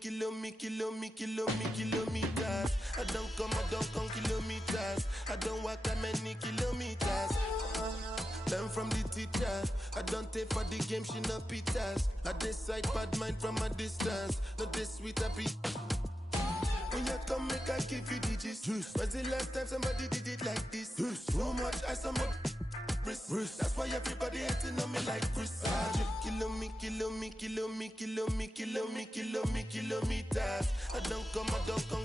kilometers. I don't come kilometers. I don't walk that many kilometers. Learn from the teacher. I don't take for the game, she no pitas. I decide bad mind from a distance. Not this sweet happy. When you come, make I give you digits. When's the last time somebody did it like this? Too much ice on my wrist. That's why everybody hating on me like Chris. Kilometers. I don't come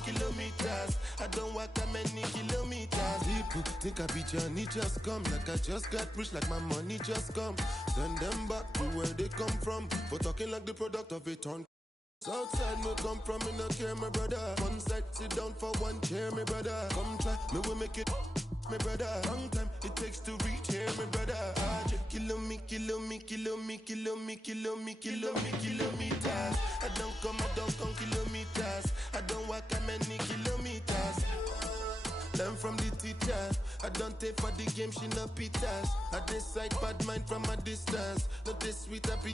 kilometers. I don't walk that many kilometers. People think I be Johnny just come. Like I just got rich, like my money just come. Send them back to where they come from. For talking like the product of a ton. Outside me come from, me no care, my brother. One side, sit down for one chair, my brother. Come try, me will make it, my brother. Long time it takes to reach here, my brother. Kilometers. I don't come kilometers. I don't walk that many kilometers. Learn from the teacher. I don't take for the game, she no pitas. I decide bad mind from a distance. Not this sweet happy.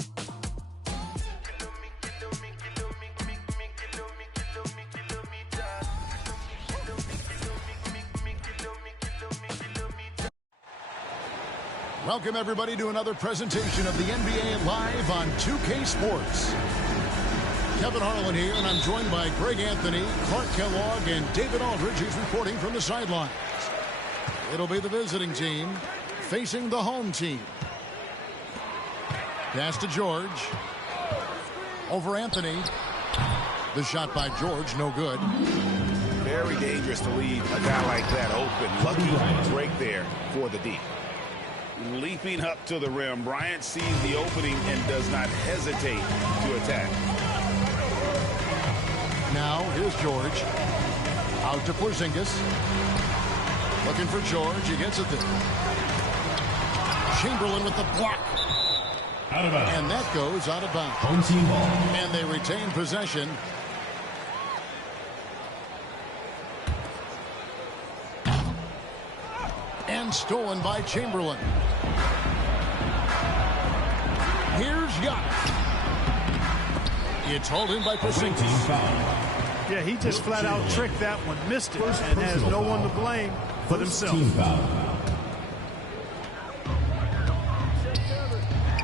Welcome, everybody, to another presentation of the NBA Live on 2K Sports. Kevin Harlan here, and I'm joined by Greg Anthony, Clark Kellogg, and David Aldridge, who's reporting from the sidelines. It'll be the visiting team facing the home team. Pass to George. Over Anthony. The shot by George, no good. Very dangerous to leave a guy like that open. Lucky break there for the D. Leaping up to the rim, Bryant sees the opening and does not hesitate to attack. Now, here's George. Out to Porzingis. Looking for George. He gets it there. Chamberlain with the block. Out of bounds. And that goes out of bounds. Home team ball. And they retain possession. And stolen by Chamberlain. Here's Giannis. It's hauled in by Porzingis. Yeah, he just flat out tricked that one, missed it, and has no one to blame but himself.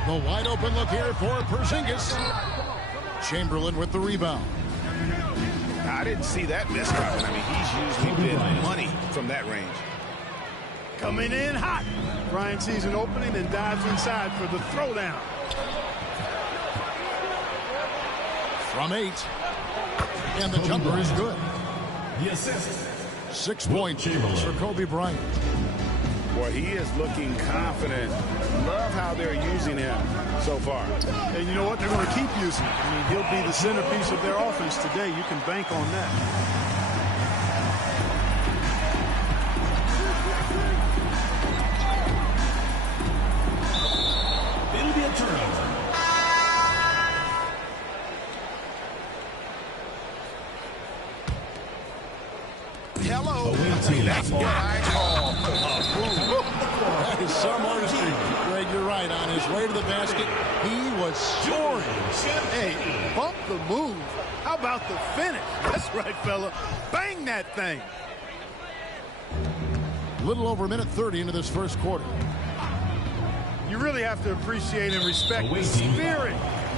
The wide open look here for Porzingis. Chamberlain with the rebound. I didn't see that miss coming. I mean, he's usually been money from that range. Coming in hot. Bryant sees an opening and dives inside for the throwdown. From 8. And the jumper is good. The assist. 6 points for Kobe Bryant. Boy, he is looking confident. Love how they're using him so far. And you know what? They're going to keep using him. I mean, he'll be the centerpiece of their offense today. You can bank on that. It'll be a turnover. Hello. That's what I call a move. That is some artistry. Greg, you're right. On his way to the basket, he was soaring. Hey, bump the move. How about the finish? That's right, fella. Bang that thing. Little over a minute 30 into this first quarter. You really have to appreciate and respect the spirit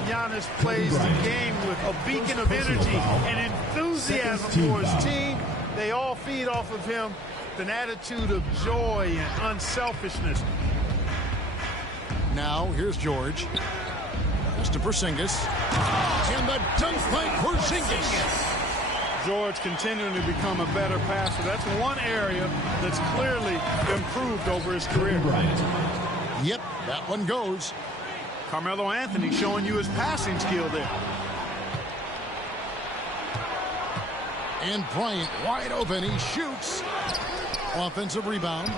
Giannis plays the game with, a beacon of energy and enthusiasm for his team. They all feed off of him with an attitude of joy and unselfishness. Now, here's George. Pass to Porzingis. And the dunk by Porzingis. George continuing to become a better passer. That's one area that's clearly improved over his career. Yep, that one goes. Carmelo Anthony showing you his passing skill there. And Bryant wide open. He shoots. Offensive rebound.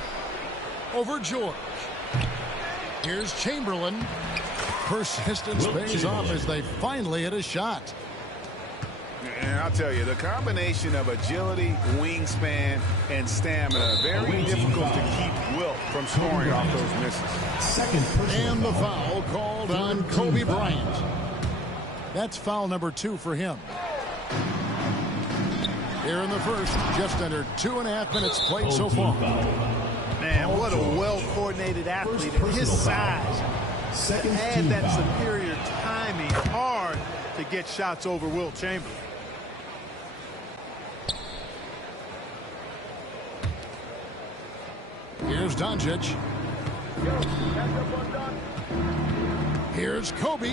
Over George. Here's Chamberlain. Persistence pays off as they finally hit a shot. And I'll tell you, the combination of agility, wingspan, and stamina, very difficult to keep Wilt from scoring off those misses. And the foul called on Kobe Bryant. That's foul number 2 for him. Here in the first, just under 2.5 minutes played so far. Man, what a well-coordinated athlete at his size. To add that superior timing, hard to get shots over Wilt Chamberlain. Here's Doncic. Here's Kobe.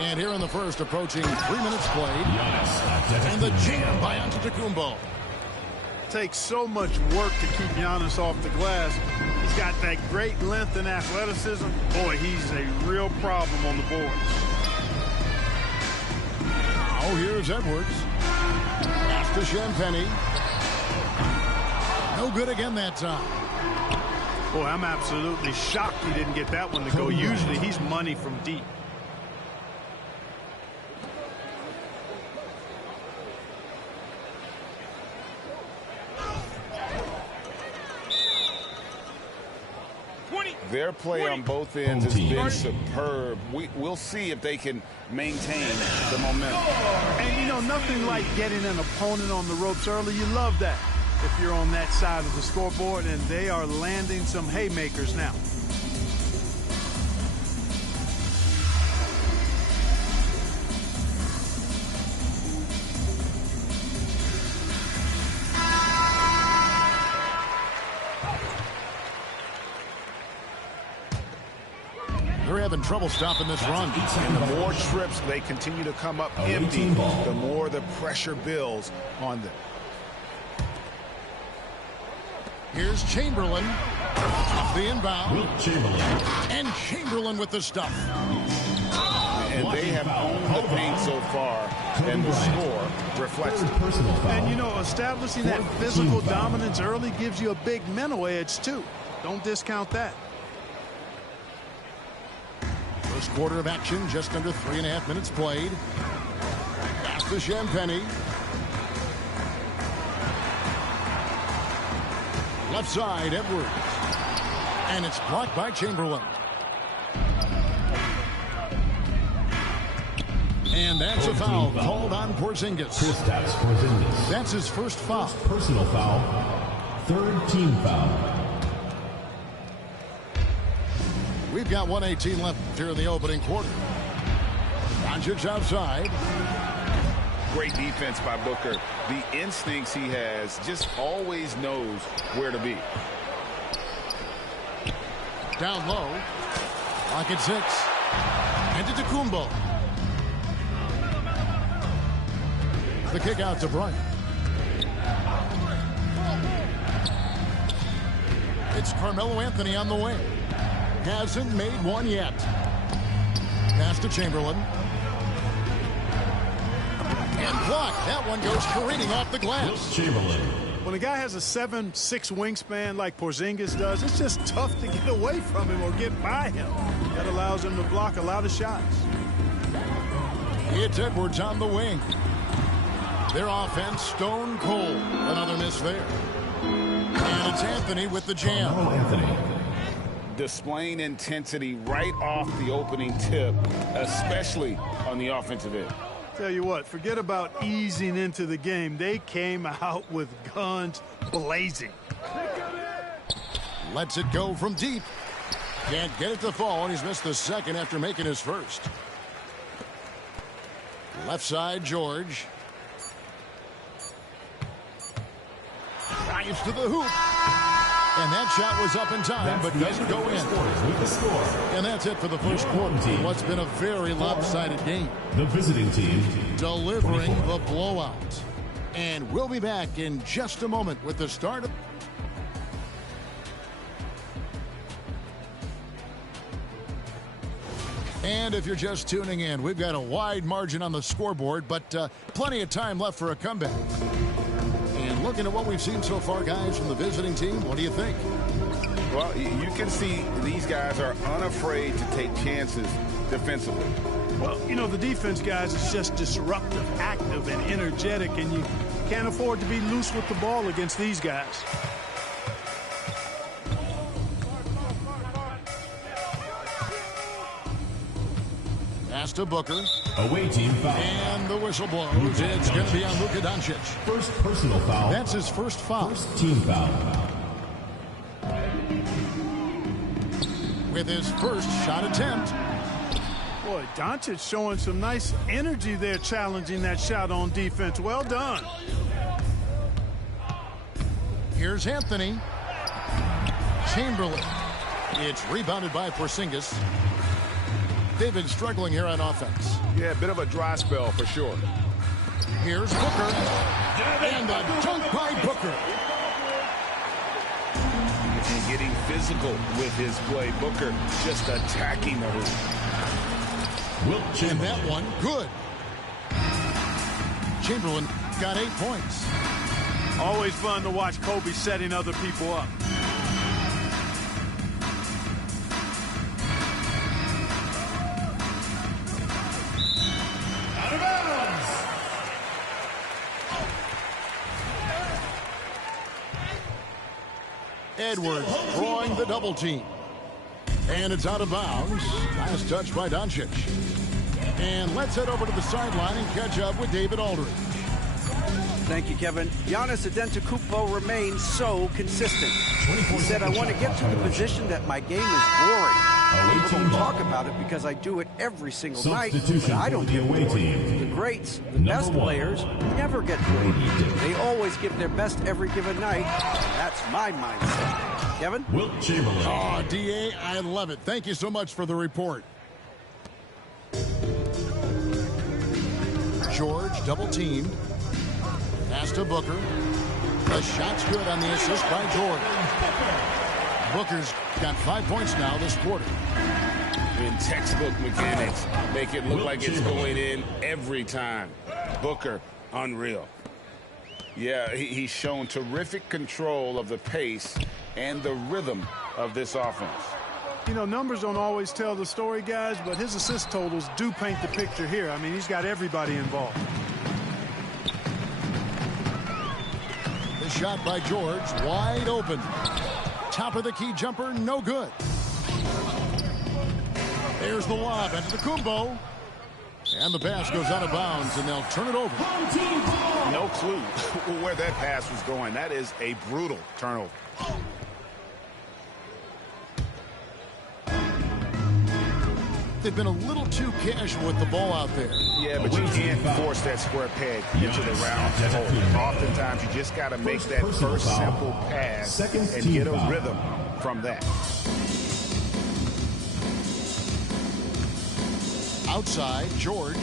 And here in the first, approaching 3 minutes played. And the jam by Antetokounmpo. Takes so much work to keep Giannis off the glass. He's got that great length and athleticism. Boy, he's a real problem on the boards. Oh, here's Edwards. Pass to Champagnie. No good again that time. Boy, I'm absolutely shocked he didn't get that one to go. Usually he's money from deep. Their play on both ends has been superb. We'll see if they can maintain the momentum. And, you know, nothing like getting an opponent on the ropes early. You love that if you're on that side of the scoreboard, and they are landing some haymakers now. They're having trouble stopping this run. And the more trips they continue to come up empty, the more the pressure builds on them. Here's Chamberlain. Off the inbound. And Chamberlain with the stuff. And they have owned the paint so far, and the score reflects it. And, you know, establishing that physical dominance early gives you a big mental edge, too. Don't discount that. First quarter of action, just under 3.5 minutes played. Pass to Champagnie. Left side, Edwards. And it's blocked by Chamberlain. And that's a foul called on Porzingis. That's his first foul. Personal foul. Third team foul. We've got 1:18 left here in the opening quarter. Doncic outside. Great defense by Booker. The instincts he has, just always knows where to be. Down low. Lock at 6. Antetokounmpo. The kick out to Bryant. It's Carmelo Anthony on the wing. Hasn't made one yet. Pass to Chamberlain. And blocked. That one goes careening off the glass. Chamberlain. When a guy has a 7'6" wingspan like Porzingis does, it's just tough to get away from him or get by him. That allows him to block a lot of shots. It's Edwards on the wing. Their offense stone cold. Another miss there. And it's Anthony with the jam. Displaying intensity right off the opening tip, especially on the offensive end. Tell you what, forget about easing into the game. They came out with guns blazing. Lets it go from deep. Can't get it to fall, and he's missed the second after making his first. Left side, George. Drives to the hoop. And that shot was up in time, but doesn't go in. And that's it for the first quarter. What's been a very lopsided game. The visiting team delivering the blowout. And we'll be back in just a moment with the start of... And if you're just tuning in, we've got a wide margin on the scoreboard, but plenty of time left for a comeback. And looking at what we've seen so far, guys, from the visiting team, what do you think? Well, you can see these guys are unafraid to take chances defensively. Well, you know, the defense, guys, is just disruptive, active, and energetic, and you can't afford to be loose with the ball against these guys. Pass to Booker. Away team foul. And the whistle blows. It's going to be on Luka Doncic. First personal foul. That's his first foul. First team foul. With his first shot attempt. Boy, Doncic showing some nice energy there, challenging that shot on defense. Well done. Here's Anthony. Chamberlain. It's rebounded by Porzingis. They've been struggling here on offense. Yeah, a bit of a dry spell for sure. Here's Booker. And a dunk by Booker. And getting physical with his play. Booker just attacking the hoop. And that one, good. Chamberlain got 8 points. Always fun to watch Kobe setting other people up. Out of bounds. Edwards drawing the double team. And it's out of bounds. Last touch by Doncic. And let's head over to the sideline and catch up with David Aldridge. Thank you, Kevin. Giannis Antetokounmpo remains so consistent. He said, I want to get to the position that my game is boring. People don't talk about it because I do it every single night, but I don't get bored. The greats, the best players, never get bored. They always give their best every given night. That's my mindset. Kevin? Wilt Chamberlain. Oh, D.A., I love it. Thank you so much for the report. George double-teamed. Pass to Booker. The shot's good on the assist by George. Booker's got 5 points now this quarter. In textbook mechanics, make it look like it's going in every time. Booker, unreal. Yeah, he's shown terrific control of the pace and the rhythm of this offense. You know, numbers don't always tell the story, guys, but his assist totals do paint the picture here. I mean, he's got everybody involved. The shot by George, wide open. Top of the key jumper, no good. There's the lob into the Kumbo. And the pass goes out of bounds, and they'll turn it over. No clue where that pass was going. That is a brutal turnover. They've been a little too casual with the ball out there. Yeah, but you can't force that square peg into the round hole. Oftentimes, you just got to make that first simple pass and get a rhythm from that. Outside, George.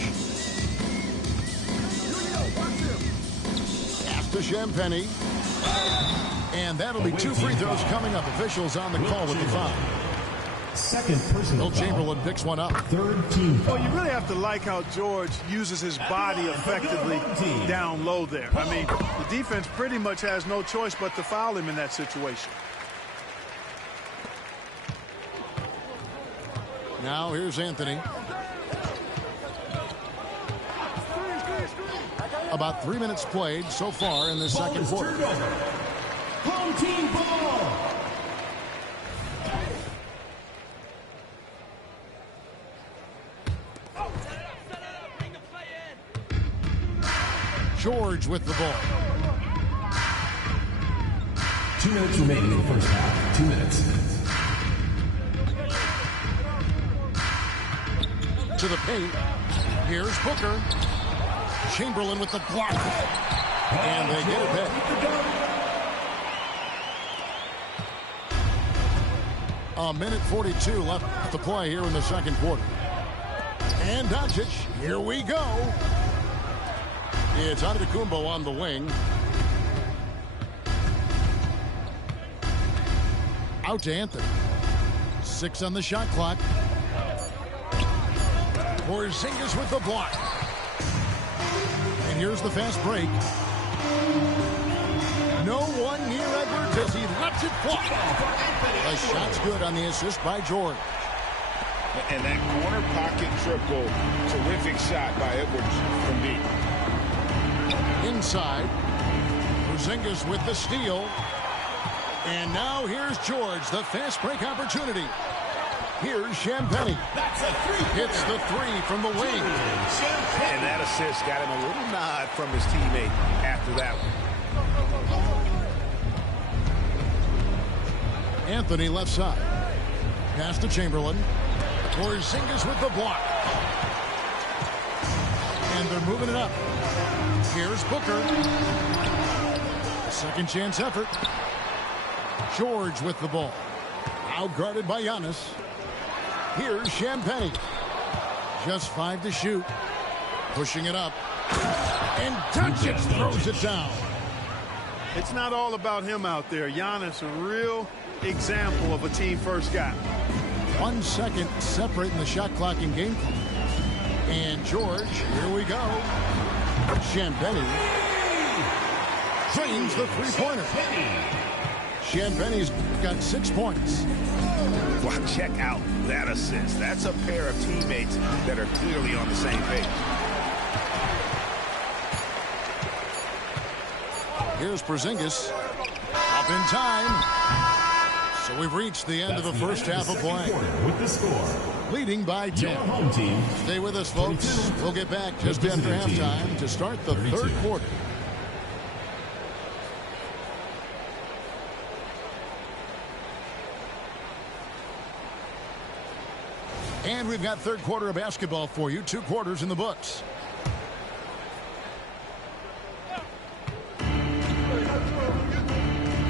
Pass to Champagny. And that'll be 2 free throws coming up. Officials on the call with the foul. Second personal Wilt Chamberlain picks one up. Third team foul. Well, you really have to like how George uses his body effectively down low there. I mean, the defense pretty much has no choice but to foul him in that situation. Now here's Anthony. About 3 minutes played so far in the second quarter. Home team ball. George with the ball. 2 minutes remaining in the first half. 2 minutes. To the paint. Here's Booker. Chamberlain with the block. And they get it back. A minute 42 left to play here in the second quarter. And Doncic, here we go. It's Antetokounmpo on the wing. Out to Anthony. 6 on the shot clock. Porzingis with the block. And here's the fast break. No one near Edwards as he lets it fly. The shot's good on the assist by George. And that corner pocket triple, terrific shot by Edwards from deep. Inside, Porzingis with the steal. And now here's George, the fast break opportunity. Here's Champagnie. Hits the three from the wing. And that assist got him a little nod from his teammate after that one. Anthony left side. Pass to Chamberlain. Porzingis with the block. And they're moving it up. Here's Booker. A second chance effort. George with the ball. Out guarded by Giannis. Here's Champagnie. Just 5 to shoot. Pushing it up. And Doncic throws it down. It's not all about him out there. Giannis, a real example of a team-first guy. 1 second separating the shot clock and game clock. And George, here we go. Champagnie drains the three-pointer. Champagnie's got 6 points. Well, check out that assist. That's a pair of teammates that are clearly on the same page. Here's Porzingis. Up in time. So we've reached the end of the first half of play. With the score. Leading by 10. Home team. Stay with us, folks. We'll get back just after halftime to start the third quarter. And we've got third quarter of basketball for you. 2 quarters in the books.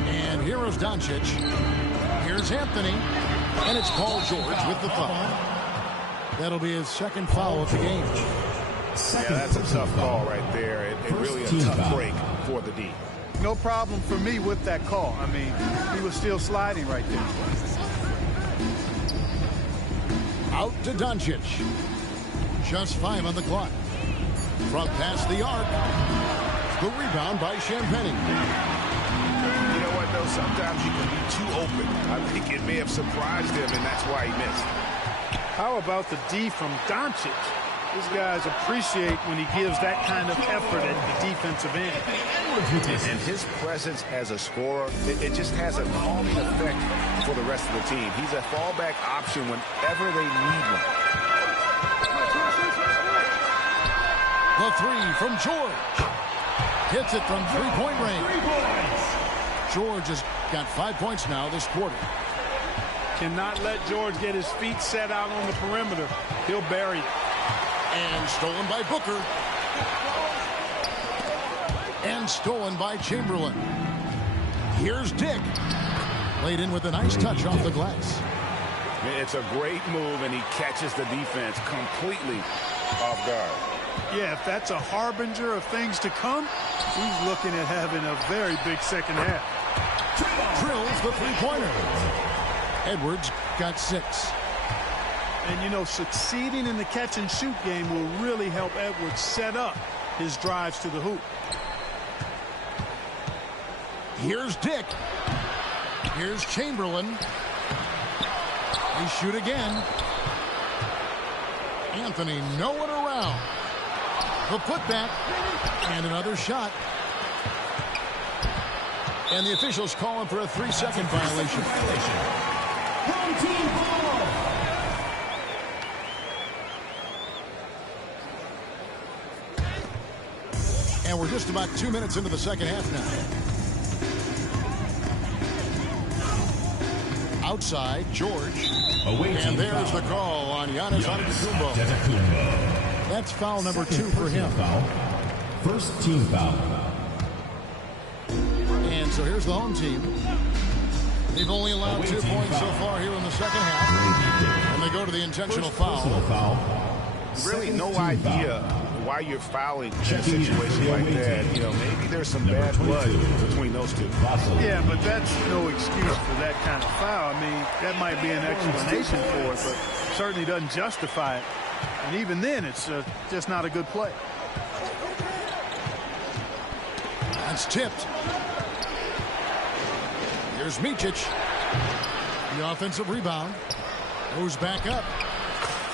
And here is Doncic. Here's Anthony. And it's Paul George with the foul. That'll be his second foul of the game. Yeah, that's a tough call right there. It really a tough break for the D. No problem for me with that call. I mean, he was still sliding right there. Out to Doncic. Just 5 on the clock. From past the arc. The rebound by Champagnie. You know what, though? Sometimes you can be too open. I think it may have surprised him, and that's why he missed. How about the D from Doncic? These guys appreciate when he gives that kind of effort at the defensive end. And his presence as a scorer, it just has a calming effect for the rest of the team. He's a fallback option whenever they need one. The three from George. Hits it from three-point range. George has got 5 points now this quarter. Cannot let George get his feet set out on the perimeter. He'll bury it. And stolen by Booker. And stolen by Chamberlain. Here's Dick. Laid in with a nice touch off the glass. It's a great move, and he catches the defense completely off guard. Yeah, if that's a harbinger of things to come, he's looking at having a very big second half. Drills the three-pointer. Edwards got 6. And, you know, succeeding in the catch-and-shoot game will really help Edwards set up his drives to the hoop. Here's Dick. Here's Chamberlain. They shoot again. Anthony nowhere around. The putback. And another shot. And the officials calling for a 3-second violation. Home team ball. And we're just about 2 minutes into the second half now. Outside, George. And there's the call on Giannis Antetokounmpo. That's foul number 2 for him. First team foul. And so here's the home team. They've only allowed 2 points so far here in the second half. And they go to the intentional foul. Really no idea why you're fouling in a situation like that. You know, maybe there's some bad blood between those two. Yeah, but that's no excuse for that kind of foul. I mean, that might be an explanation for it, but certainly doesn't justify it. And even then, it's just not a good play. That's tipped. Here's Micic. The offensive rebound. Goes back up.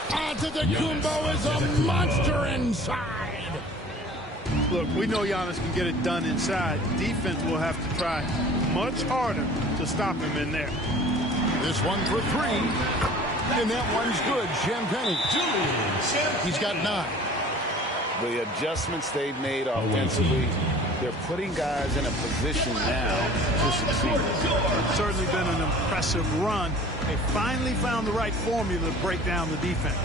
Antetokounmpo is a monster inside. Look, we know Giannis can get it done inside. Defense will have to try much harder to stop him in there. This one for 3. And that one's good. Champagne. He's got 9. The adjustments they've made offensively, they're putting guys in a position now to succeed. It's certainly been an impressive run. They finally found the right formula to break down the defense.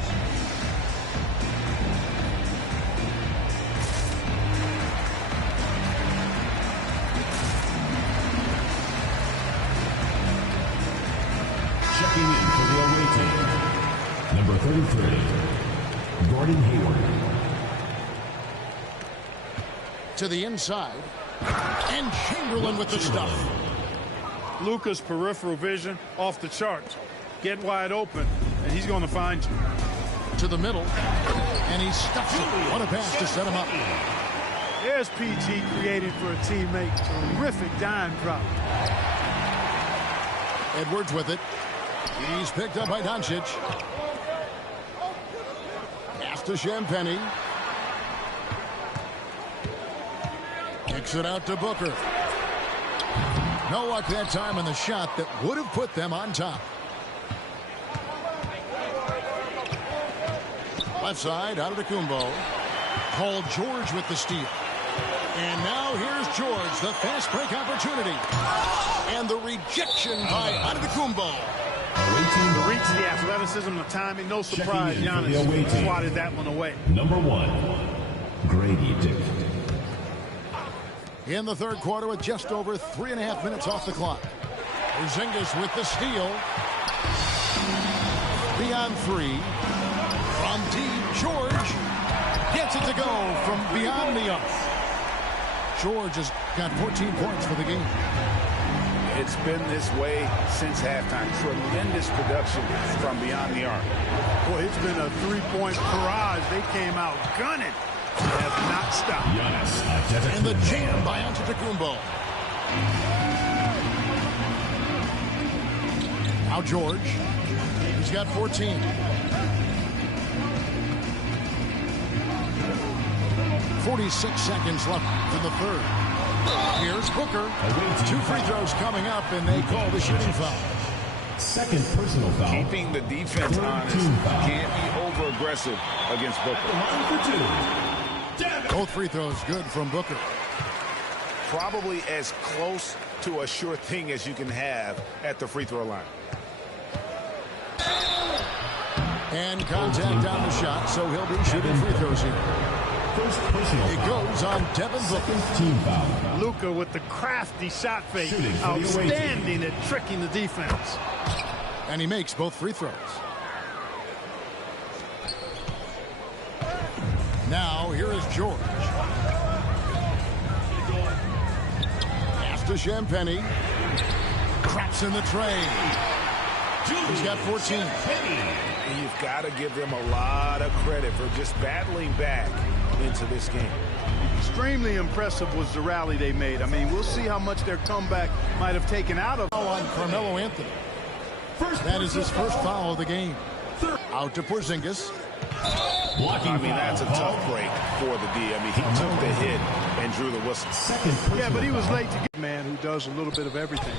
Checking in for the away team, number 33, Gordon Hayward. To the inside. And Chamberlain with the stuff. Luka's peripheral vision off the charts. Get wide open, and he's going to find you. To the middle. And he stuffs it. What a pass to set him up. There's PG creating for a teammate. Terrific dime drop. Edwards with it. He's picked up by Doncic. Pass to Champagne. Kicks it out to Booker. No luck that time on the shot that would have put them on top. Left side, out of the Kumbo. Paul George with the steal. And now here's George, the fast break opportunity. And the rejection by Antetokounmpo. The reach, the athleticism, the timing, no surprise. Giannis swatted that one away. Number 1, Grady Dick. In the third quarter with just over 3.5 minutes off the clock. Porzingis with the steal. Beyond 3. From deep, George gets it to go from beyond the arc. George has got 14 points for the game. It's been this way since halftime. Tremendous production from beyond the arc. Boy, it's been a three-point barrage. They came out gunning. They have not stopped. And the jam by Antetokounmpo. Now George. He's got 14. .46 seconds left in the third. Here's Booker. 2 free throws coming up, and they call the shooting foul. Second personal foul. Keeping the defense honest. Can't be over-aggressive against Booker. Both free throws good from Booker. Probably as close to a sure thing as you can have at the free throw line. And contact down the shot, so he'll be shooting free throws here. First personal It goes on Devin Booker. team foul. Luka with the crafty shot fake. Outstanding at tricking the defense. And he makes both free throws. Now, here is George. Pass to Champagne. Traps in the tray. He's got 14. You've got to give them a lot of credit for just battling back into this game. Extremely impressive was the rally they made. I mean, we'll see how much their comeback might have taken out of. On Carmelo Anthony. That is his first foul of the game. Out to Porzingis. I mean, that's a tough break for the D. I mean, he took the hit and drew the whistle. Yeah, but he was late to get a man who does a little bit of everything.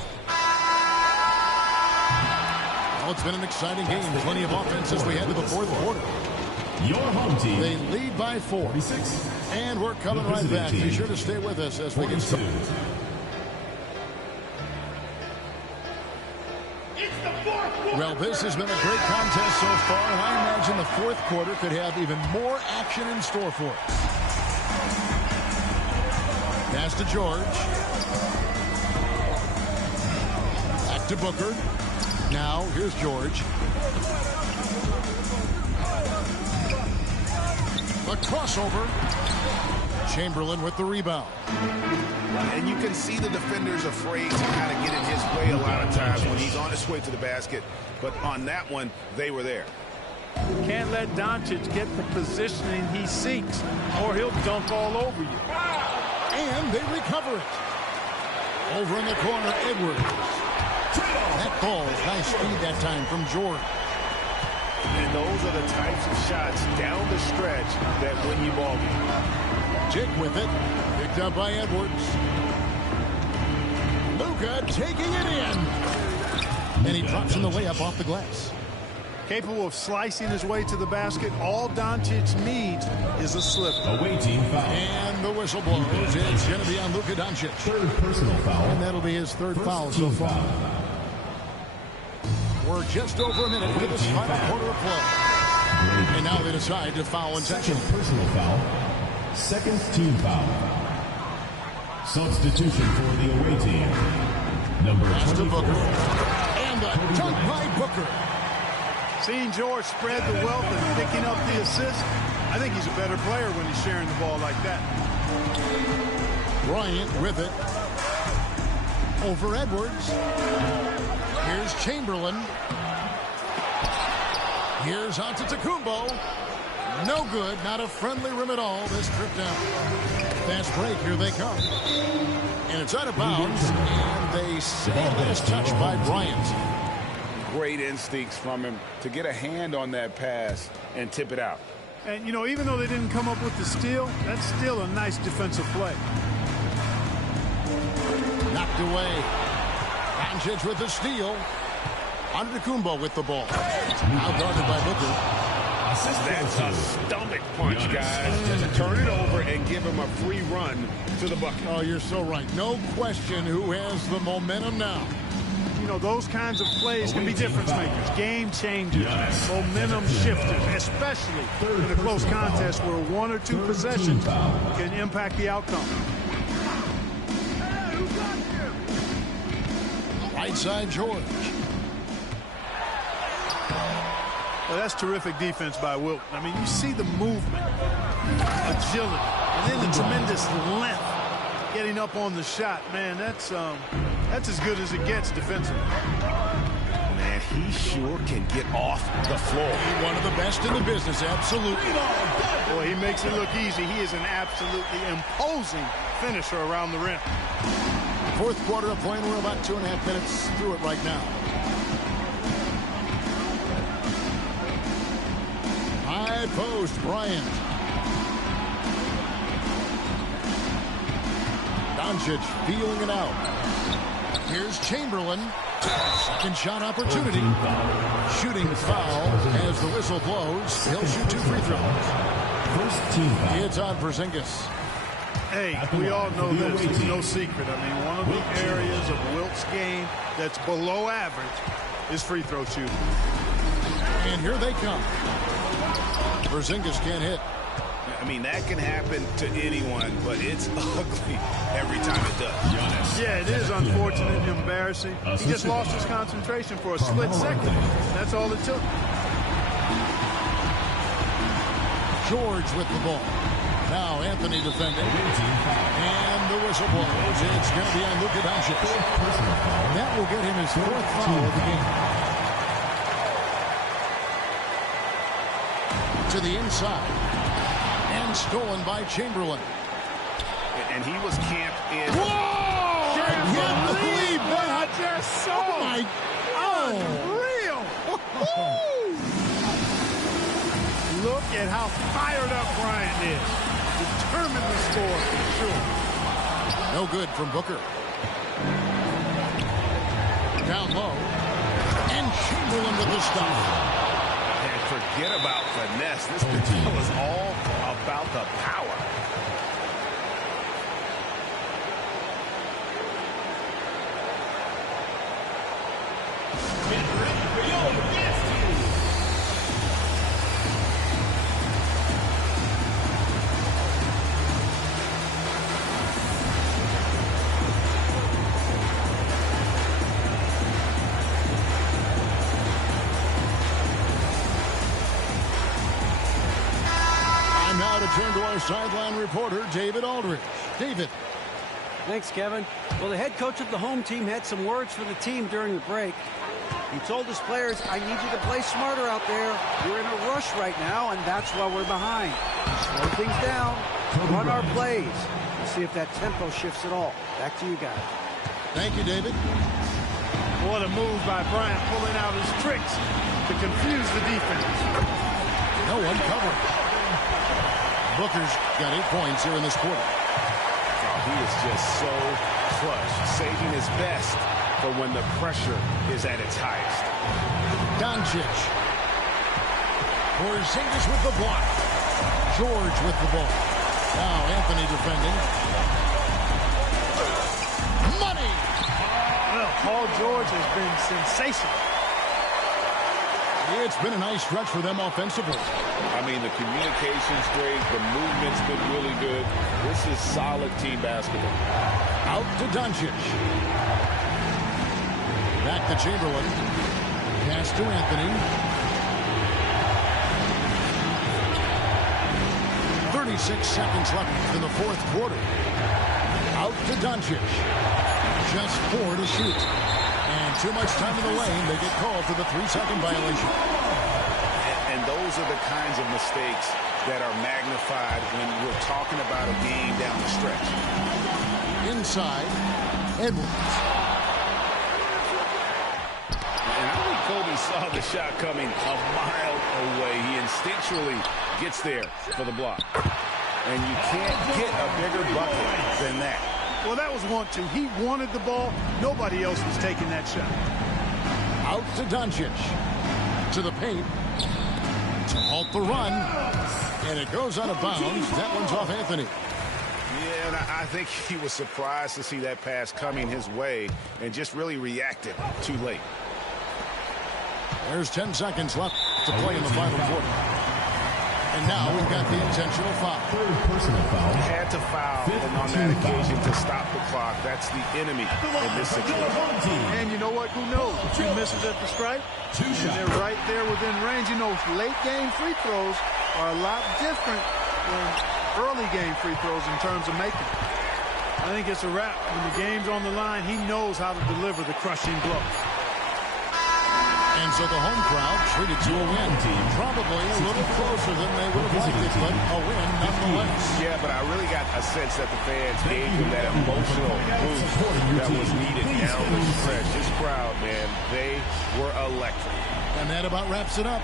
Well, it's been an exciting game. Plenty of offense as we head to the fourth quarter. Your home team. They lead by 4. And we're coming right back. Be sure to stay with us as we get started. Well, this has been a great contest so far, and I imagine the fourth quarter could have even more action in store for us. Pass to George. Back to Booker. Now, here's George. The crossover. Chamberlain with the rebound. And you can see the defenders afraid to kind of get in his way a lot of times when he's on his way to the basket. But on that one, they were there. Can't let Doncic get the positioning he seeks, or he'll dunk all over you. And they recover it. Over in the corner, Edwards. That ball, nice speed that time from George. And those are the types of shots down the stretch that win you ball games. Jake with it. Picked up by Edwards. Luka taking it in. And he drops in the layup off the glass. Capable of slicing his way to the basket. All Doncic needs is a slip. Awaiting foul. And the whistle blows. It's going to be on Luka Doncic. Third personal foul. And that'll be his third foul so far. Foul. We're just over a minute into this final quarter of play. And now they decide to foul intentionally. Second personal foul. Second team foul. Substitution for the away team. Number Pass to 24. Booker. And the dunk by Booker. Seeing George spread the wealth and picking up the assist, I think he's a better player when he's sharing the ball like that. Bryant with it. Over Edwards. Here's Chamberlain. Here's Antetokounmpo. No good. Not a friendly rim at all. This trip down. Fast break. Here they come. And it's out of bounds. And they say that is touched by Bryant. Great instincts from him to get a hand on that pass and tip it out. And, you know, even though they didn't come up with the steal, that's still a nice defensive play. Knocked away. Doncic with the steal. Antetokounmpo with the ball. Now guarded by Booker. That's a stomach punch, guys. Turn it over and give him a free run to the bucket. Oh, you're so right. No question who has the momentum now. You know, those kinds of plays can be difference makers, game changers, momentum shifters, especially in a close contest where one or two possessions can impact the outcome. Right side, George. Well, that's terrific defense by Wilt. I mean, you see the movement, agility, and then the tremendous length getting up on the shot. Man, that's as good as it gets defensively. Man, he sure can get off the floor. He's one of the best in the business, absolutely. Boy, he makes it look easy. He is an absolutely imposing finisher around the rim. Fourth quarter of play, and we're about 2.5 minutes through it right now. High post, Bryant. Doncic feeling it out. Here's Chamberlain. Second shot opportunity. Shooting foul as the whistle blows. He'll shoot 2 free throws. First team foul. It's on Porzingis. Hey, we all know this. It's no secret. I mean, one of the areas of Wilt's game that's below average is free throw shooting. And here they come. Porzingis can't hit. I mean, that can happen to anyone, but it's ugly every time it does. Yeah, it is unfortunate and embarrassing. He just lost his concentration for a split second. That's all it took. George with the ball. Now Anthony defending. And the whistle blows. It's going to be on Luka Doncic. That will get him his 4th foul of the game. To the inside. And stolen by Chamberlain. And he was camped in. Whoa! Can't believe what I just saw. Oh, my God. Unreal. Look at how fired up Bryant is. Determined to score for sure. No good from Booker. Down low. And Chamberlain with the stop. And forget about finesse. This was all about the power. Get ready for your dance team. Now to turn to our sideline reporter, David Aldridge. David. Thanks, Kevin. Well, the head coach of the home team had some words for the team during the break. He told his players, I need you to play smarter out there. We're in a rush right now, and that's why we're behind. Slow things down, run our plays. We'll see if that tempo shifts at all. Back to you guys. Thank you, David. What a move by Bryant, pulling out his tricks to confuse the defense. No one covered. Booker's got 8 points here in this quarter. Oh, he is just so clutch, saving his best for when the pressure is at its highest. Doncic. Porzingis with the block. George with the ball. Now Anthony defending. Money! Well, Paul George has been sensational. It's been a nice stretch for them offensively. I mean, the communication's great. The movement's been really good. This is solid team basketball. Out to Doncic. Back to Chamberlain. Pass to Anthony. 36 seconds left in the fourth quarter. Out to Doncic. Just 4 to shoot. And too much time in the lane. They get called for the 3-second violation. And those are the kinds of mistakes that are magnified when we're talking about a game down the stretch. Inside, Edwards. And I think Kobe saw the shot coming a mile away. He instinctually gets there for the block. And you can't get a bigger bucket than that. Well, that was 1-2. He wanted the ball. Nobody else was taking that shot. Out to Doncic. To the paint. To halt the run. And it goes out of bounds. That one's off Anthony. Yeah, and I think he was surprised to see that pass coming his way and just really reacted too late. There's 10 seconds left to play in the final quarter. And now we've got the intentional foul. Third personal foul. Had to foul on that occasion to stop the clock. That's the enemy in this situation. And you know what? Who knows? If he misses at the stripe, and they're right there within range. You know, late game free throws are a lot different than early game free throws in terms of making. I think it's a wrap. When the game's on the line, he knows how to deliver the crushing blow. And so the home crowd treated to a win. Probably a little closer than they would have liked it, but a win nonetheless. Yeah, but I really got a sense that the fans gave him that emotional boost that was needed down the stretch. This crowd, man, they were electric. And that about wraps it up.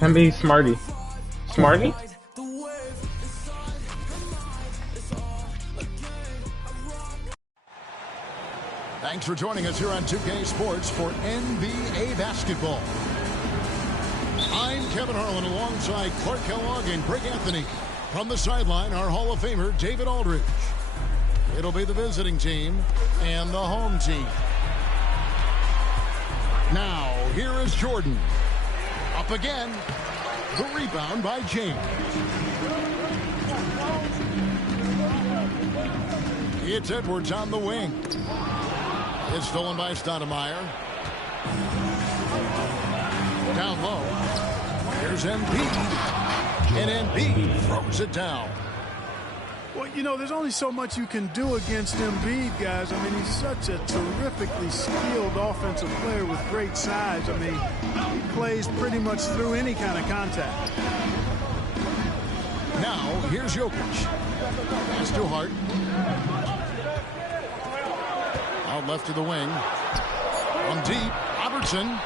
Can be Smarty. Smarty? Thanks for joining us here on 2K Sports for NBA basketball. I'm Kevin Harlan alongside Clark Kellogg and Greg Anthony. From the sideline, our Hall of Famer, David Aldridge. It'll be the visiting team and the home team. Now, here is Jordan. Up again. The rebound by James. It's Edwards on the wing. It's stolen by Stoudemire. Down low. Here's Embiid. And Embiid throws it down. Well, you know, there's only so much you can do against Embiid, guys. I mean, he's such a terrifically skilled offensive player with great size. I mean, he plays pretty much through any kind of contact. Now, here's Jokic. Pass to Hart. Out left to the wing. On deep. Robertson.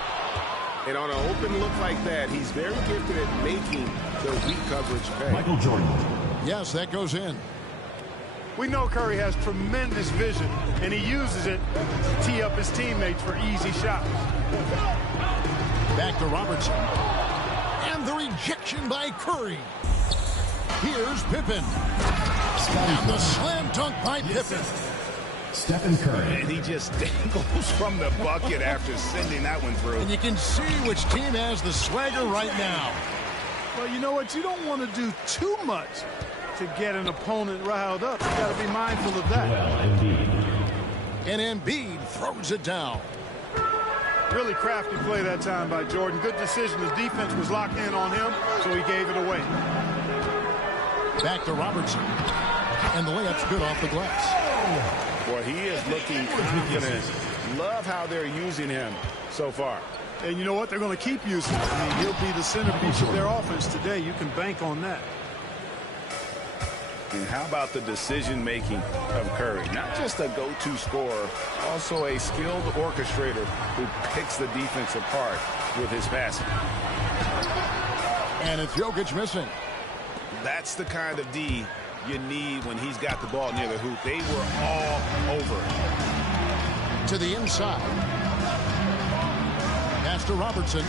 And on an open look like that, he's very gifted at making the weak coverage pay. Michael Jordan. Yes, that goes in. We know Curry has tremendous vision, and he uses it to tee up his teammates for easy shots. Back to Robertson. And the rejection by Curry. Here's Pippen. And the slam dunk by Pippen. Stephen Curry. And he just dangles from the bucket after sending that one through. And you can see which team has the swagger right now. Well, you know what? You don't want to do too much to get an opponent riled up. You got to be mindful of that. And Embiid throws it down. Really crafty play that time by Jordan. Good decision. His defense was locked in on him, so he gave it away. Back to Robertson. And the layup's good off the glass. Boy, he is looking confident. Love how they're using him so far. And you know what? They're going to keep using him. I mean, he'll be the centerpiece of their offense today. You can bank on that. And how about the decision-making of Curry? Not just a go-to scorer, also a skilled orchestrator who picks the defense apart with his passing. And it's Jokic missing. That's the kind of D you need when he's got the ball near the hoop. They were all over it. To the inside. Pass to Robertson.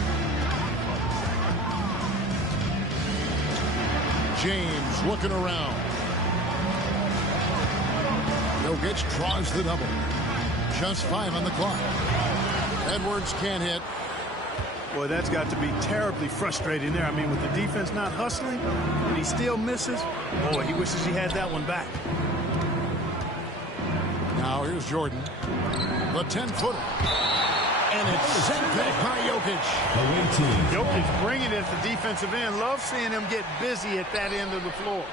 James looking around. Jokic draws the double. Just 5 on the clock. Edwards can't hit. Boy, that's got to be terribly frustrating there. I mean, with the defense not hustling, and he still misses, boy, he wishes he had that one back. Now here's Jordan. The 10-footer. And it's sent back by Jokic. Jokic bringing it at the defensive end. Love seeing him get busy at that end of the floor.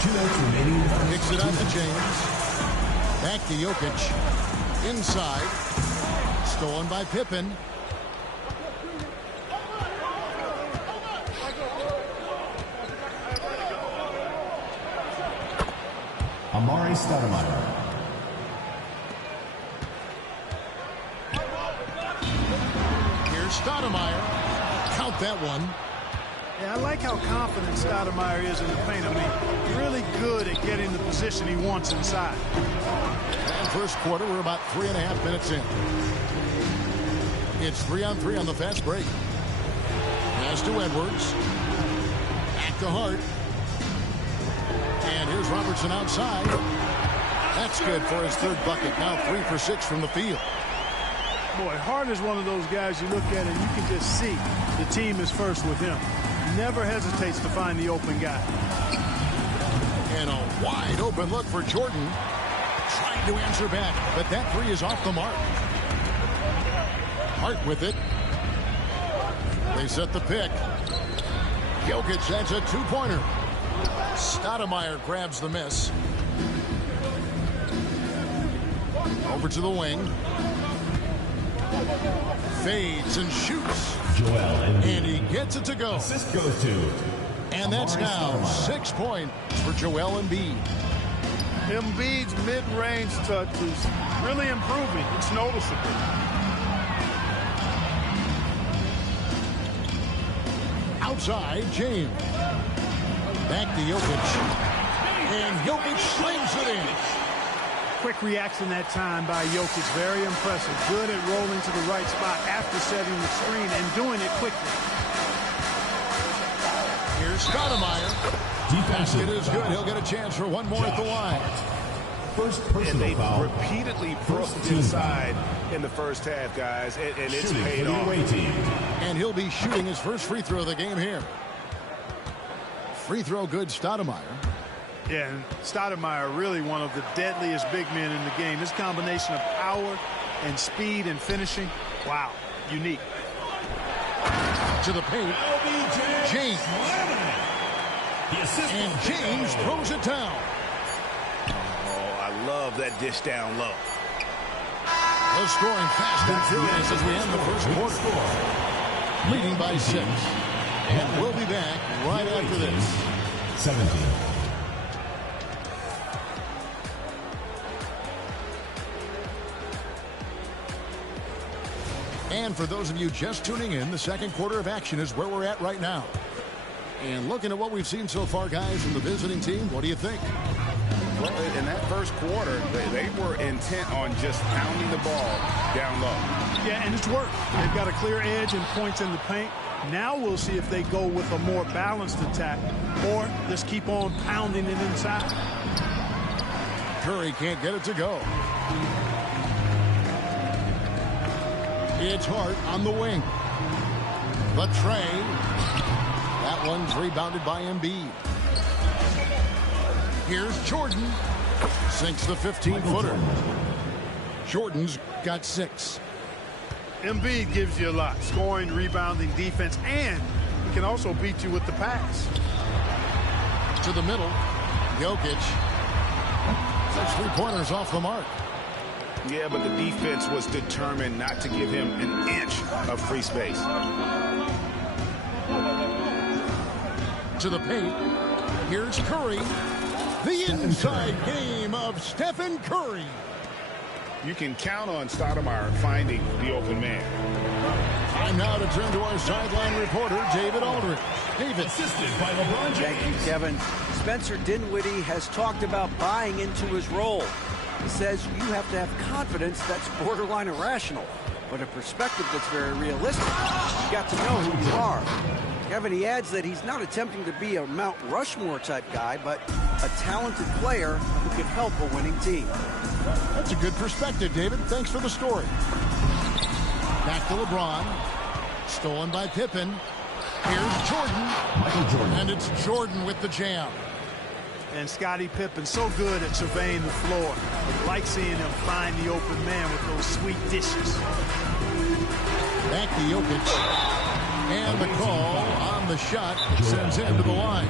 2 minutes remaining. Kicks it out to James. Back to Jokic. Inside. Stolen by Pippen. Amari Stoudemire. Here's Stoudemire. Count that one. Yeah, I like how confident Stoudemire is in the paint. I mean, really good at getting the position he wants inside. And first quarter, we're about 3.5 minutes in. It's 3-on-3 on the fast break. Pass to Edwards. Back to Hart. And here's Robertson outside. That's good for his third bucket. Now 3 for 6 from the field. Boy, Hart is one of those guys you look at and you can just see the team is first with him. Never hesitates to find the open guy. And a wide open look for Jordan. Trying to answer back, but that 3 is off the mark. Hart with it. They set the pick. Jokic, that's a 2-pointer. Stoudemire grabs the miss. Over to the wing. Fades and shoots. And he gets it to go. Assist goes to. And that's now 6 points for Joel Embiid. Embiid's mid-range touch is really improving. It's noticeable. Outside, James. Back to Jokic. And Jokic slings it in. Quick reaction that time by Jokic. Very impressive. Good at rolling to the right spot after setting the screen and doing it quickly. Here's Stoudemire. Basket is good. He'll get a chance for one more at the line. First personal foul. Repeatedly broke inside in the first half, guys, and it's paid off. And he'll be shooting his first free throw of the game here. Free throw good, Stoudemire. Yeah, and Stoudemire really one of the deadliest big men in the game. His combination of power and speed and finishing, wow, unique. To the paint, James. And James throws it down. Oh, I love that dish down low. The scoring fast and furious as we end the first quarter. Leading by 6. And we'll be back right after this. 17. And for those of you just tuning in, the second quarter of action is where we're at right now. And looking at what we've seen so far, guys, from the visiting team, what do you think? Well, in that first quarter, they were intent on just pounding the ball down low. Yeah, and it's worked. They've got a clear edge and points in the paint. Now we'll see if they go with a more balanced attack or just keep on pounding it inside. Curry can't get it to go. It's Hart on the wing. The Trey. That one's rebounded by Embiid. Here's Jordan. Sinks the 15-footer. Jordan's got 6. Embiid gives you a lot. Scoring, rebounding, defense, and he can also beat you with the pass. To the middle. Jokic. 6 3-pointers off the mark. Yeah, but the defense was determined not to give him an inch of free space. To the paint. Here's Curry. The inside game of Stephen Curry. You can count on Stoudemire finding the open man. Time now to turn to our sideline reporter, David Aldridge. David. Assisted by LeBron James. Thank you, Kevin. Spencer Dinwiddie has talked about buying into his role. He says you have to have confidence that's borderline irrational, but a perspective that's very realistic. You got to know who you are. Kevin, he adds that he's not attempting to be a Mount Rushmore type guy, but a talented player who can help a winning team. That's a good perspective, David. Thanks for the story. Back to LeBron. Stolen by Pippen. Here's Jordan. Michael Jordan. And it's Jordan with the jam. And Scottie Pippen so good at surveying the floor. Like seeing him find the open man with those sweet dishes. Back to Jokic. And the call on the shot sends him to the line.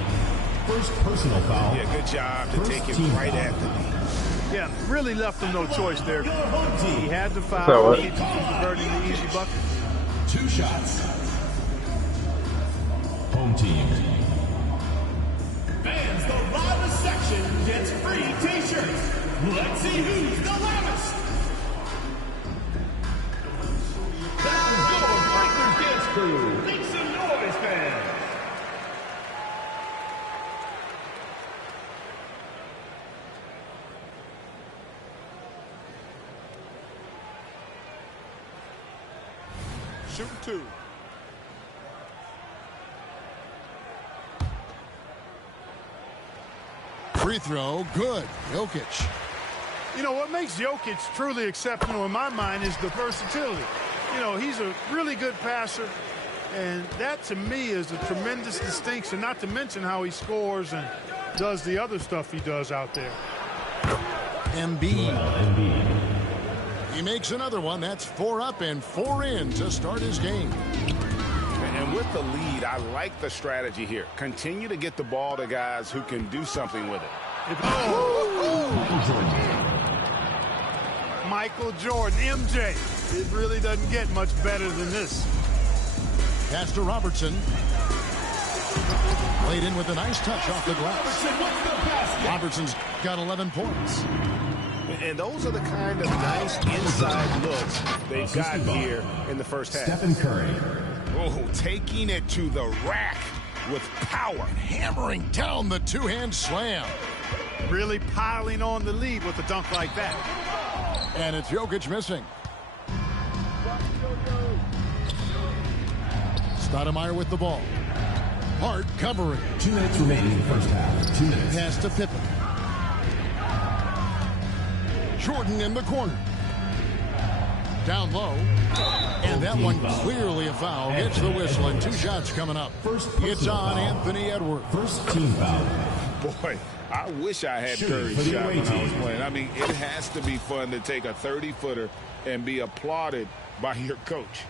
First personal foul. Yeah, good job to take him right at the knee. Yeah, really left him no choice there. He had the foul. So, He converting the easy bucket. 2 shots. Home team. Fans, the loudest section gets free t-shirts. Let's see who's the loudest. Let's go, Breakers Dance Crew. Make some noise, fans. Shoot 2. Free throw, good. Jokic. You know, what makes Jokic truly exceptional in my mind is the versatility. You know, he's a really good passer, and that to me is a tremendous distinction, not to mention how he scores and does the other stuff he does out there. Embiid. He makes another one. That's 4 up and 4 in to start his game. And with the lead, I like the strategy here. Continue to get the ball to guys who can do something with it. Michael Jordan, MJ. It really doesn't get much better than this. Pass to Robertson. Played in with a nice touch off the glass. Robertson's got 11 points. And those are the kind of nice inside looks they've got here in the first half. Stephen Curry. Oh, taking it to the rack with power. Hammering down the two-hand slam. Really piling on the lead with a dunk like that. And it's Jokic missing. Stoudemire with the ball. Hart covering. 2 minutes remaining in the first half. 2 minutes. Pass to Pippen. Jordan in the corner. Down low. And that one clearly a foul. Gets the whistle and 2 shots coming up. It's on Anthony Edwards. First team foul. Boy, I wish I had Curry's shot when I was playing. I mean, it has to be fun to take a 30-footer and be applauded by your coach.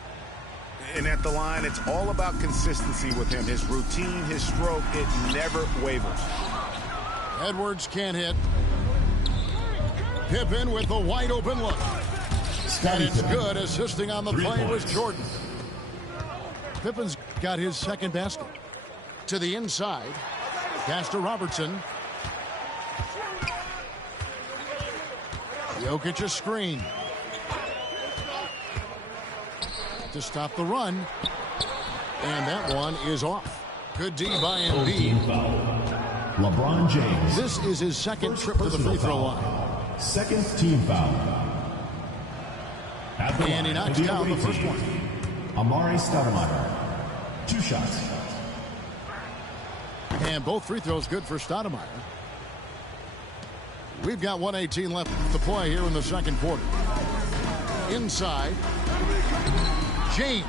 And at the line, it's all about consistency with him. His routine, his stroke, it never wavers. Edwards can't hit. Pippen with a wide open look. And it's good. Assisting on the play was Jordan. Pippen's got his second basket. To the inside. Pass to Robertson. Jokic a screen. to stop the run. And that one is off. Good D by Team Embiid. foul. LeBron James. This is his second trip to the free throw line. Second team foul. At the And he line knocks for down the away first team, one. Amari Stoudemire. 2 shots. And both free throws good for Stoudemire. We've got 1:18 left to play here in the second quarter. Inside. James.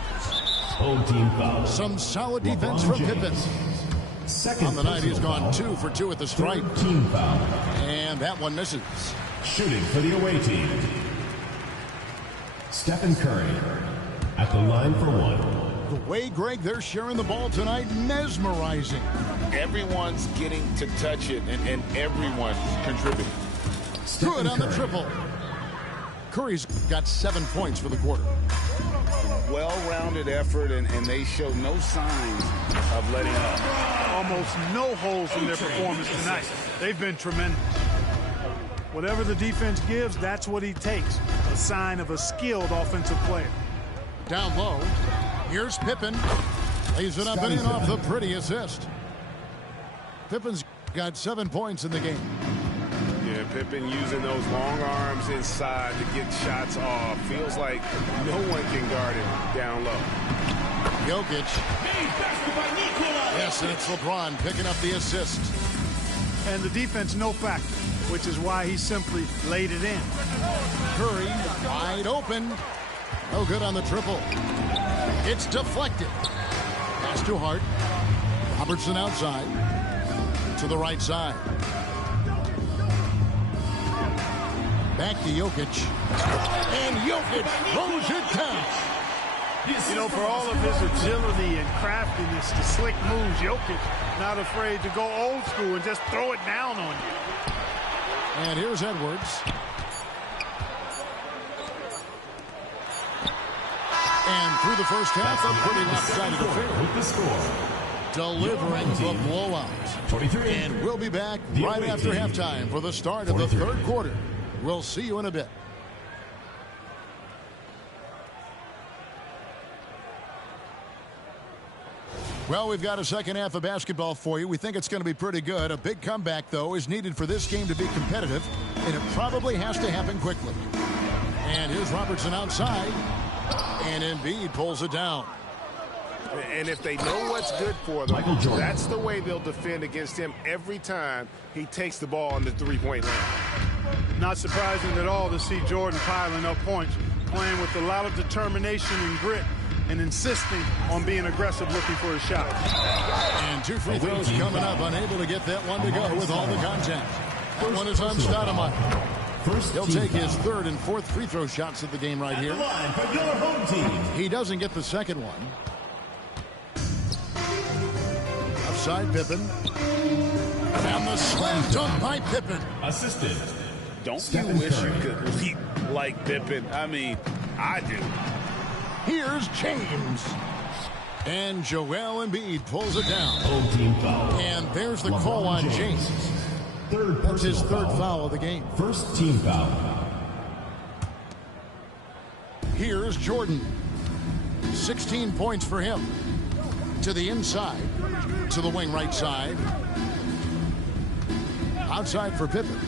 Home team foul. Some solid LeBron defense from James. Pippen. Second On the night, he's personal gone foul. 2 for 2 at the stripe. Third team foul. And that one misses. Shooting for the away team. Stephen Curry at the line for 1. The way, Greg, they're sharing the ball tonight, mesmerizing. Everyone's getting to touch it, and everyone's contributing. Good on the triple. Curry's got 7 points for the quarter. Well-rounded effort, and they show no signs of letting up. Almost no holes in their performance tonight. They've been tremendous. Whatever the defense gives, that's what he takes. A sign of a skilled offensive player. Down low. Here's Pippen. Lays it up and in off the pretty assist. Pippen's got 7 points in the game. Yeah, Pippen using those long arms inside to get shots off. Feels like no one can guard him down low. Jokic. Yes, and it's LeBron picking up the assist. And the defense no factor, which is why he simply laid it in. Curry wide open. No good on the triple. It's deflected. Pass to Hart. Robertson outside. To the right side. Back to Jokic. And Jokic throws it down. You know, for all of his agility and craftiness, the slick moves, Jokic not afraid to go old school and just throw it down on you. And here's Edwards. And through the first half, a pretty lopsided affair. With the score. Delivering the blowout. 23. And we'll be back The right away after team. halftime for the start of the 43. third quarter. We'll see you in a bit. Well, we've got a second half of basketball for you. We think it's going to be pretty good. A big comeback, though, is needed for this game to be competitive, and it probably has to happen quickly. And here's Robertson outside, and Embiid pulls it down. And if they know what's good for them, Michael Jordan. that's the way they'll defend against him every time he takes the ball on the three-point line. Not surprising at all to see Jordan piling up points, playing with a lot of determination and grit, and insisting on being aggressive looking for a shot. And 2 free throws coming up, unable to get that one to go with all the contact. That one is on Stoudemire. He'll take his third and fourth free throw shots of the game right here. Line for your home team. He doesn't get the second one. Outside Pippen. And the slam dunk by Pippen. Assistant. Don't Stephen you wish Curry. you could leap like Pippen? I mean, I do. Here's James. And Joel Embiid pulls it down. Home team foul. And there's the LeBron call on James. Third That's his personal third foul of the game. First team foul. Here's Jordan. 16 points for him. To the inside. To the wing right side. Outside for Pippen.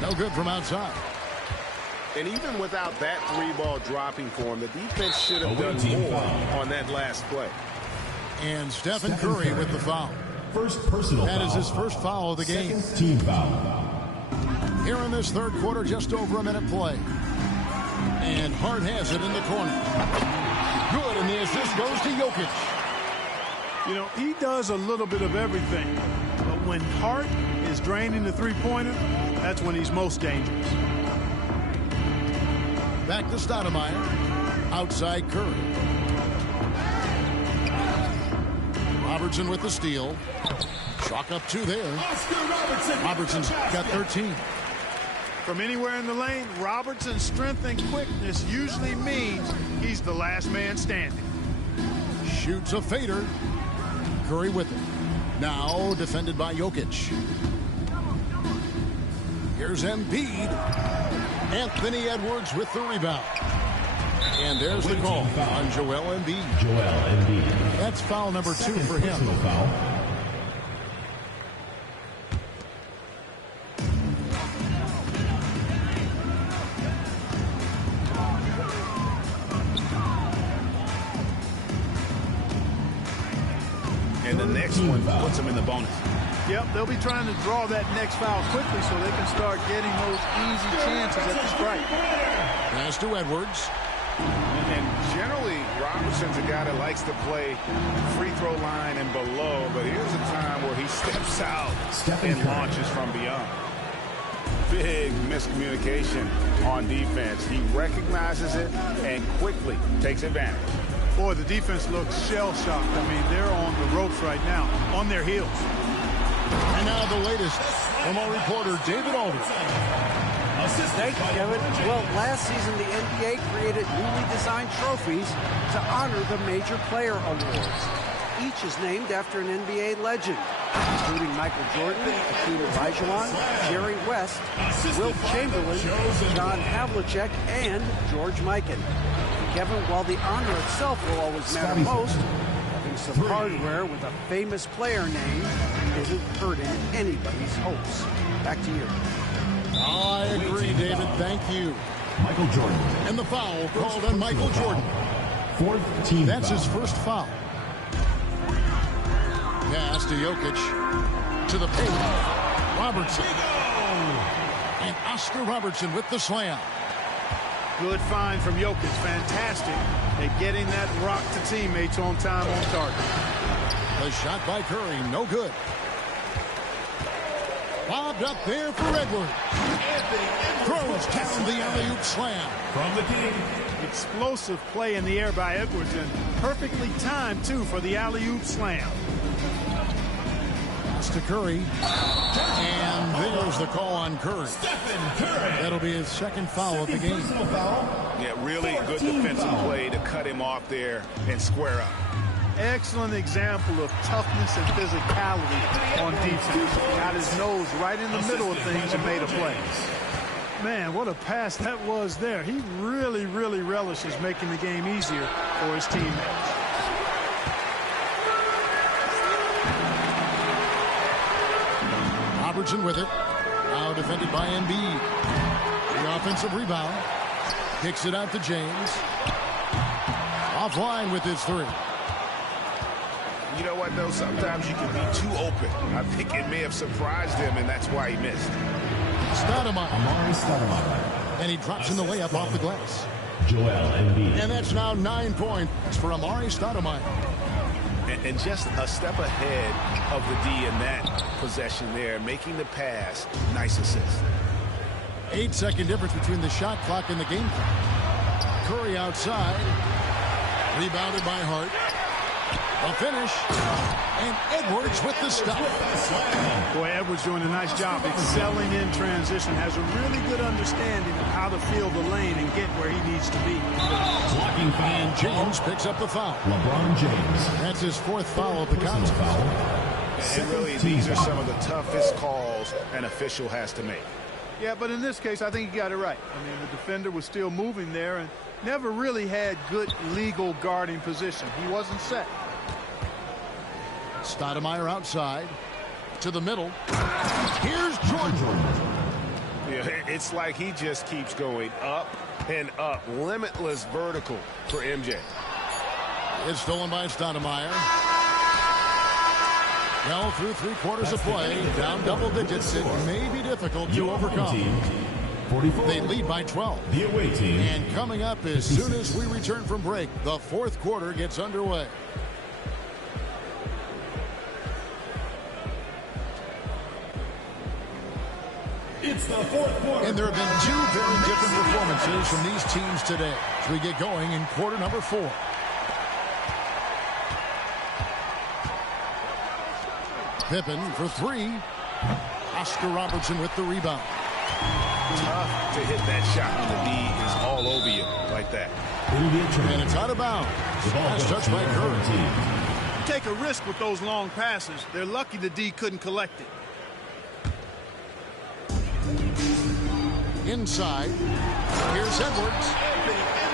No good from outside. And even without that three-ball dropping for him, the defense should have Away done team more foul. on that last play. And Stephen Curry with the foul. First personal That foul. is his first foul of the game. Second team foul. Here in this third quarter, just over a minute play. And Hart has it in the corner. Good, and the assist goes to Jokic. You know, he does a little bit of everything, but when Hart is draining the three-pointer, that's when he's most dangerous. Back to Stoudemire. Outside Curry. Robertson with the steal. Chalk up 2 there. Robertson's got 13. From anywhere in the lane, Robertson's strength and quickness usually means he's the last man standing. Shoots a fader. Curry with it. Now defended by Jokic. Here's Embiid. Anthony Edwards with the rebound. And there's the call on Joel Embiid. Joel Embiid. That's foul number 2 for him. Personal foul. And the next one puts him in the bonus. Yep, they'll be trying to draw that next foul quickly so they can start getting those easy chances at the strike. Pass to Edwards. And generally, Robertson's a guy that likes to play free throw line and below, but here's a time where he steps out and launches from beyond. Big miscommunication on defense. He recognizes it and quickly takes advantage. Boy, the defense looks shell-shocked. I mean, they're on the ropes right now, on their heels. And now the latest from our reporter, David Aldridge. Thank you, Kevin. Well, last season, the NBA created newly designed trophies to honor the major player awards. Each is named after an NBA legend, including Michael Jordan, Hakeem Olajuwon, Jerry West, Wilt Chamberlain, John Havlicek, and George Mikan. Kevin, while the honor itself will always matter most, having some hardware with a famous player name isn't hurting anybody's hopes. Back to you. I agree, David. Thank you. Michael Jordan. And the foul called on Michael Jordan. Fourth team That's foul. his first foul. Pass to Jokic. To the paint. Robertson. And Oscar Robertson with the slam. Good find from Jokic. Fantastic at getting that rock to teammates on time, on target. The shot by Curry, no good. Bobbed up there for Edwards. Throws down the alley-oop slam. From the king. Explosive play in the air by Edwards, and perfectly timed, too, for the alley-oop slam. Pass to Curry. And there's the call on Curry. That'll be his second foul of the game. Yeah, really good defensive play to cut him off there and square up. Excellent example of toughness and physicality on defense. Got his nose right in the middle of things and made a play. Man, what a pass that was there. He really, really relishes making the game easier for his teammates. Robertson with it. Now defended by Embiid. The offensive rebound. Kicks it out to James. Offline with his three. You know what, though? Sometimes you can be too open. I think it may have surprised him, and that's why he missed. Stoudemire. Amari Stoudemire. And he drops in the layup off the glass. Joel Embiid. And that's now 9 points for Amari Stoudemire. And just a step ahead of the D in that possession there, making the pass. Nice assist. 8-second difference between the shot clock and the game clock. Curry outside. Rebounded by Hart. A finish. And Edwards with the stop. Boy, Edwards doing a nice job excelling in transition. Has a really good understanding of how to feel the lane and get where he needs to be. Blocking foul. And James picks up the foul. LeBron James. That's his fourth foul of the contest. And really, these are some of the toughest calls an official has to make. Yeah, but in this case, I think he got it right. I mean, the defender was still moving there and never really had good legal guarding position. He wasn't set. Stoudemire outside. To the middle. Here's Jordan. Yeah, it's like he just keeps going up and up. Limitless vertical for MJ. It's stolen by Stoudemire. Well, through 3/4 of play, down double digits, it may be difficult to overcome. 44. They lead by 12. The away team. And coming up as soon as we return from break, the fourth quarter gets underway. It's the fourth quarter. And there have been two very different performances from these teams today as we get going in quarter number 4. Pippen for 3. Oscar Robertson with the rebound. Tough to hit that shot when the D is all over you like that. And it's out of bounds. Pass touched by Curry. Take a risk with those long passes. They're lucky the D couldn't collect it. Inside. Here's Edwards.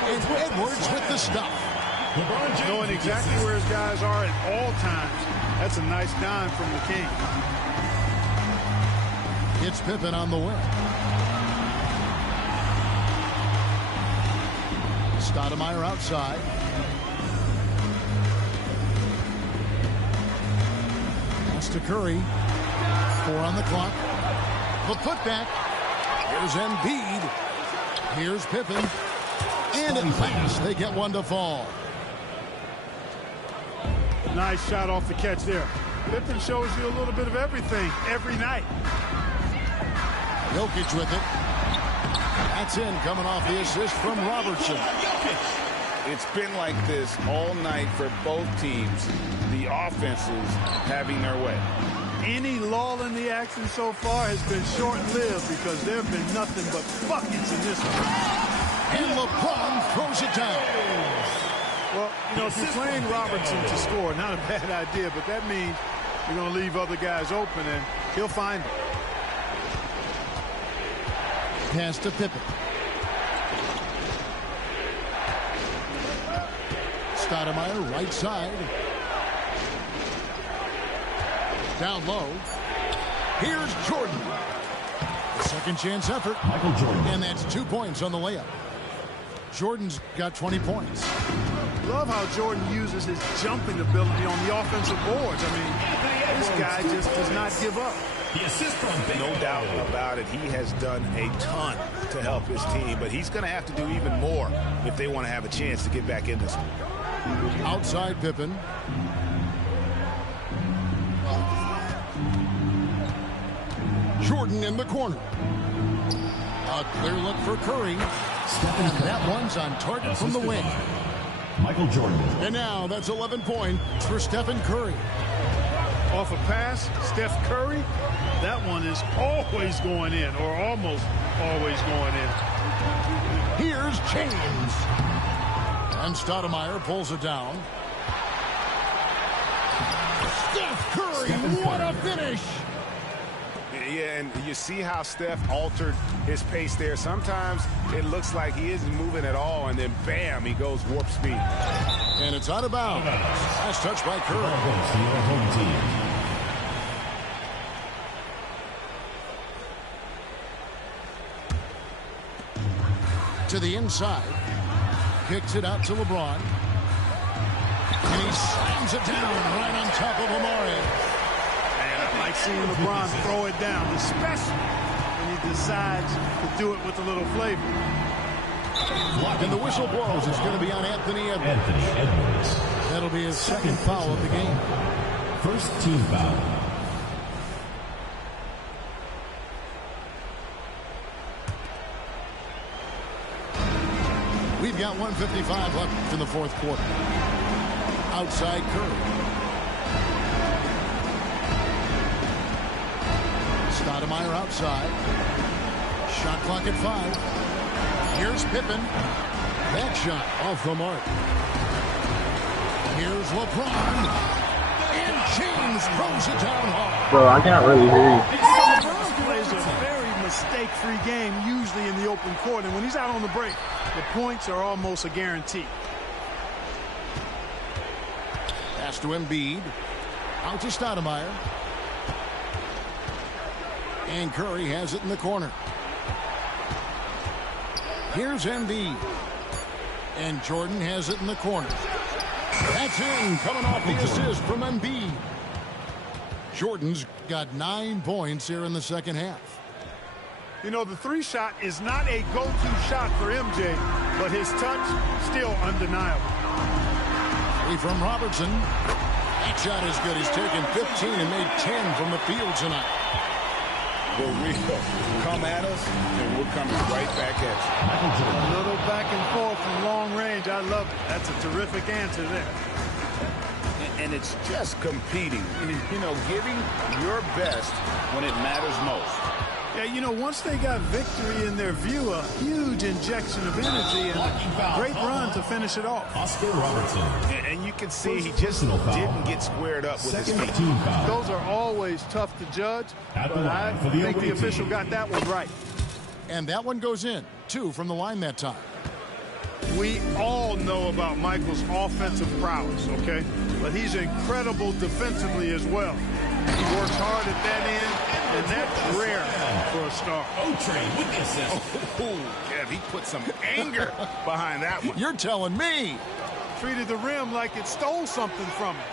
And Edwards with the stop. Knowing exactly where his guys are at all times. That's a nice dime from the King. It's Pippen on the wing. Stoudemire outside. Pass to Curry. 4 on the clock. The putback. Here's Embiid. Here's Pippen. And at last, they get one to fall. Nice shot off the catch there. Pippen shows you a little bit of everything every night. Jokic with it. That's in, coming off the assist from Robertson. It's been like this all night for both teams. The offenses having their way. Any lull in the action so far has been short-lived because there have been nothing but buckets in this one. And LeBron throws it down. Well, you know, if you're playing Robertson to score, not a bad idea, but that means you're going to leave other guys open, and he'll find them. Pass to Pippen. Stoudemire right side. Down low. Here's Jordan. The second chance effort. Michael Jordan. And that's 2 points on the layup. Jordan's got 20 points. Love how Jordan uses his jumping ability on the offensive boards. I mean, this guy just does not give up. No doubt about it. He has done a ton to help his team, but he's going to have to do even more if they want to have a chance to get back in this one. Outside Pippen. Jordan in the corner. A clear look for Curry. And that one's on target from the wing. Michael Jordan. And now that's 11 points for Stephen Curry. Off a pass, Steph Curry, that one is always going in, or almost always going in. Here's James. And Stoudemire pulls it down. Steph Curry, what a finish! Yeah, and you see how Steph altered his pace there. Sometimes it looks like he isn't moving at all, and then bam, he goes warp speed. And it's out of bounds. Last touch by Curry. Home team. To the inside. Kicks it out to LeBron. And he slams it down right on top of Amari. And I like seeing LeBron throw it down, especially when he decides to do it with a little flavor. And the whistle blows. It's going to be on Anthony Edwards. Anthony Edwards. That'll be his second foul of the game. First team foul. We've got 1:55 left in the fourth quarter. Outside Curry. Stoudemire outside. Shot clock at 5. Here's Pippen. That shot off the mark. Here's LeBron. And James throws it down hard. Bro, I can't really hear you. LeBron plays a very mistake-free game, usually in the open court, and when he's out on the break, the points are almost a guarantee. Pass to Embiid. Out to Stoudemire. And Curry has it in the corner. Here's Nba. And Jordan has it in the corner. That's in, coming off the assist from Embiid. Jordan's got 9 points here in the second half. You know, the three shot is not a go-to shot for MJ, but his touch still undeniable. Free from Robertson. That shot is good. He's taken 15 and made 10 from the field tonight. Well, Rico, come at us, and we're coming right back at you. A little back and forth from long range. I love it. That's a terrific answer there. And it's just competing, you know, giving your best when it matters most. Yeah, you know, once they got victory in their view, a huge injection of energy and a great run to finish it off. Oscar Robertson. And you can see he just didn't get squared up with his feet. Team foul. Those are always tough to judge, At the but I line for the think away the official team. got that one right. And that one goes in. 2 from the line that time. We all know about Michael's offensive prowess, okay? But he's incredible defensively as well. He works hard at that end, and that's rare for a star. with the assist. Kev, he put some anger behind that one. You're telling me. Treated the rim like it stole something from him.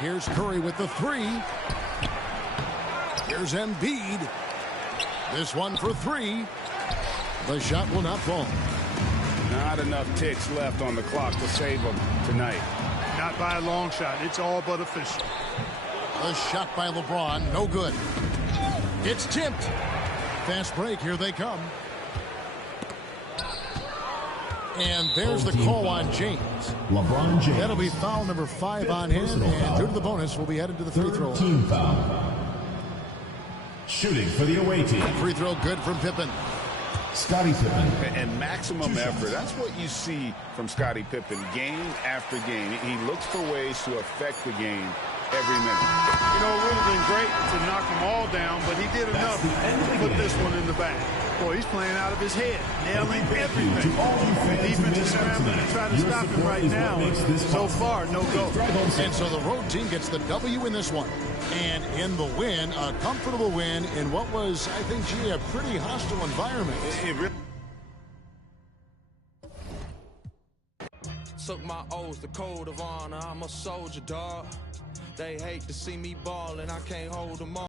Here's Curry with the three. Here's Embiid. This one for three. The shot will not fall. Not enough ticks left on the clock to save him tonight. Not by a long shot. It's all but official. The shot by LeBron, no good. It's tipped. Fast break, here they come. And there's the call on James. LeBron James. That'll be foul number 5 on him, and due to the bonus, we'll be headed to the free throw. Team foul. Shooting for the away team. Free throw good from Pippen. Scottie Pippen. And maximum effort. That's what you see from Scottie Pippen game after game. He looks for ways to affect the game every minute. You know, it would have been great to knock them all down, but he did enough to put this one in the bag. Boy, he's playing out of his head, nailing everything. The defense is scrambling to try to stop him right now. So far, no go. And so the road team gets the W in this one. And in the win, a comfortable win in what was, I think, gee, a pretty hostile environment. Took my oath, the code of honor. I'm a soldier, dog. They hate to see me ballin', I can't hold them all.